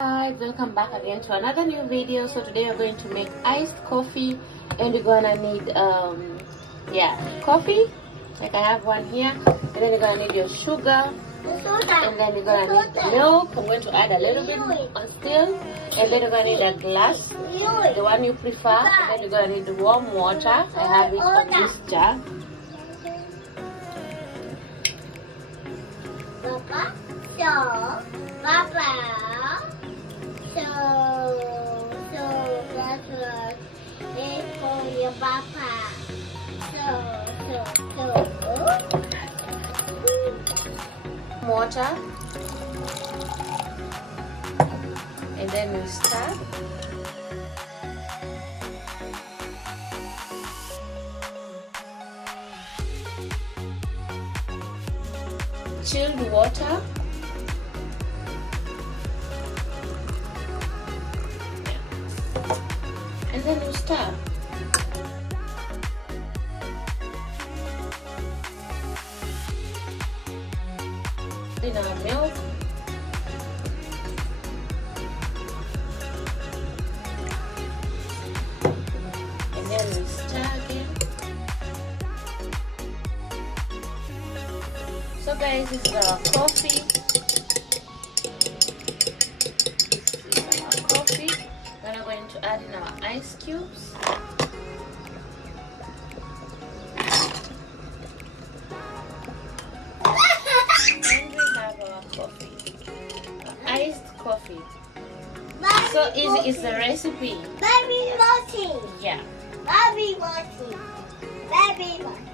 Hi, welcome back again to another new video. So today we're going to make iced coffee, and we're gonna need coffee, like I have one here, and then you're gonna need your sugar, and then you're gonna need milk. I'm going to add a little bit still, and then you're gonna need a glass, the one you prefer, and then you're gonna need the warm water. I have it on this jar. Water, and then we stir. Chilled water. And then we stir. In our milk, and then we stir again. So guys, this is our coffee. Then we're going to add in our ice cubes. Iced coffee. So easy is the recipe. Baby watching. Yeah. Baby watching. Baby watching.